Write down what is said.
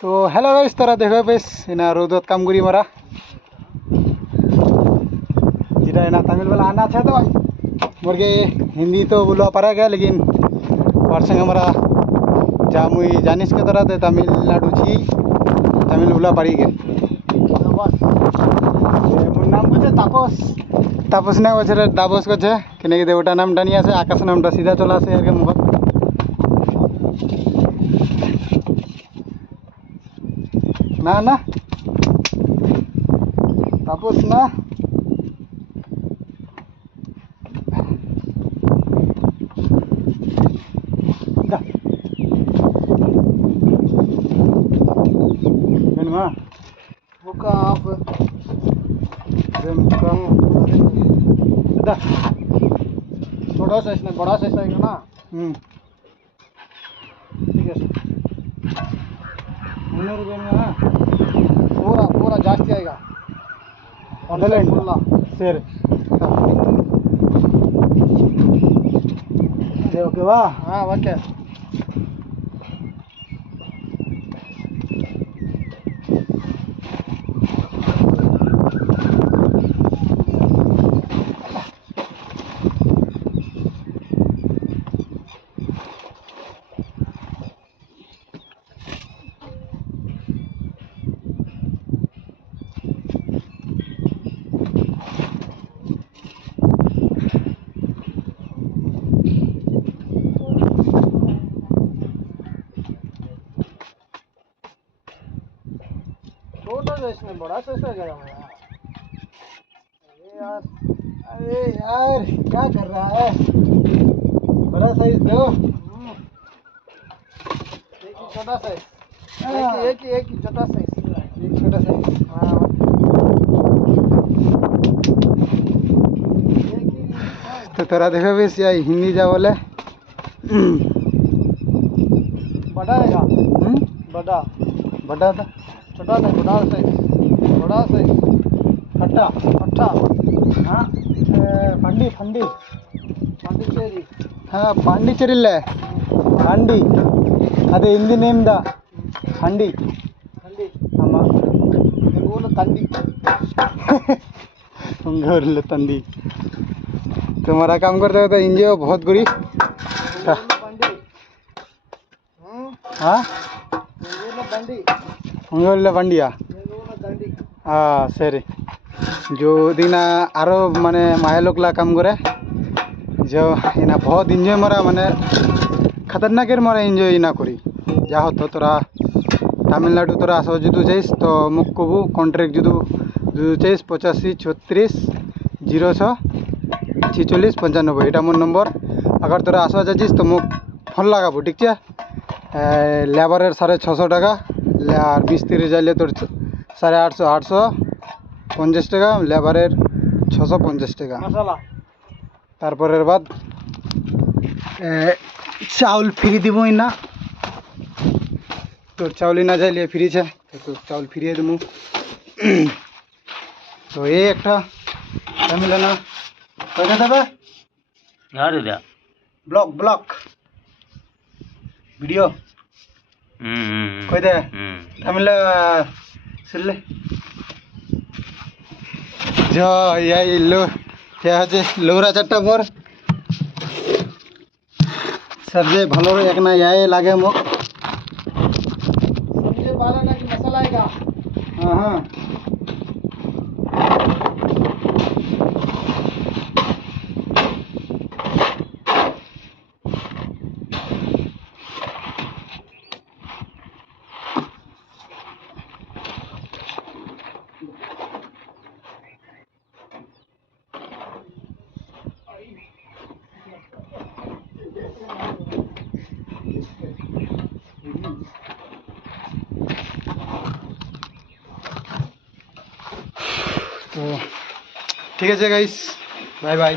তো hello guys, তারা দেখো বেশ এনা রোদত কাম করি মারা যেটা एना तमिल वाला आना था तो मुर्गे हिंदी तो बोलवा पारा गया, लेकिन और संग हमारा जा मुई जानिस के तरह तमिलनाडु छी तमिल बोला पारी गए। बस मोर नाम को तापस तापस ना वो दाबस को कि देवटा नाम डानिया से आकाश नाम सीधा चला से आगे मुख ना ना तापस ना buka apa dah थोड़ा सा इसमें बड़ा साइज आएगा ना। ठीक है, 300 रुपये में ना पूरा पूरा जास्ती आएगा सर ओके वाह हाँ ओके। छोटा सा इसमें बड़ा साइज आ गया यार। अरे यार क्या कर रहा है, बड़ा साइज दो। एक ही छोटा साइज, एक ही छोटा साइज, एक छोटा साइज। हाँ तो तोरा देखो बेस या हिंदी जा बोले बड़ा रहेगा। बड़ा बड़ा था छोटा नहीं, बड़ा साइज, बड़ा साइज खट्टा खट्टा। हाँ पंडी पंडी पांडिचेरी। हाँ पांडिचेरी हंडी अदे हिंदी नेम दा हंडी हंडी आमा तंडी उंगूर तंडी। तुम्हारा काम करते हो तो इंजो बहुत गुरी। हाँ उंगूर बंडिया हाँ सर जो दिन आरो माने माया लोकला काम करे जो इना बहुत एंजॉय मारा माने खतरनाक मारा एंजॉय इना करी जा हो तो तोरा तमिलनाडु तोरा आसो जुदू जाइस तो मुख कबू कॉन्ट्रैक्ट जुदू जुदू जाइस 85 36 06 46 95 एटा मोर नंबर। अगर तोरा आसवा जाइस तो मुख फोन लगाबो ठीक है। लेबारेर 650 टाका और 20-30 जाइले तोर 850 850 टाका लेबारेर 650 टाका तारपरेर बाद चाउल फ्री दिबो इना तोर चाउल ना जाइले फ्री है तो चाउल फ्री देबो। तो ये एक तमिलना कइसे देबे यार दे ब्लॉक ब्लॉक वीडियो कइ दे तमिल सुनले जो ये लो क्या है लोरा चारटा मोर सबसे भलो एक ना ये लागे मो सबसे वाला ना कि मसाला आएगा। हाँ हाँ तो ठीक है गाइस, बाय बाय।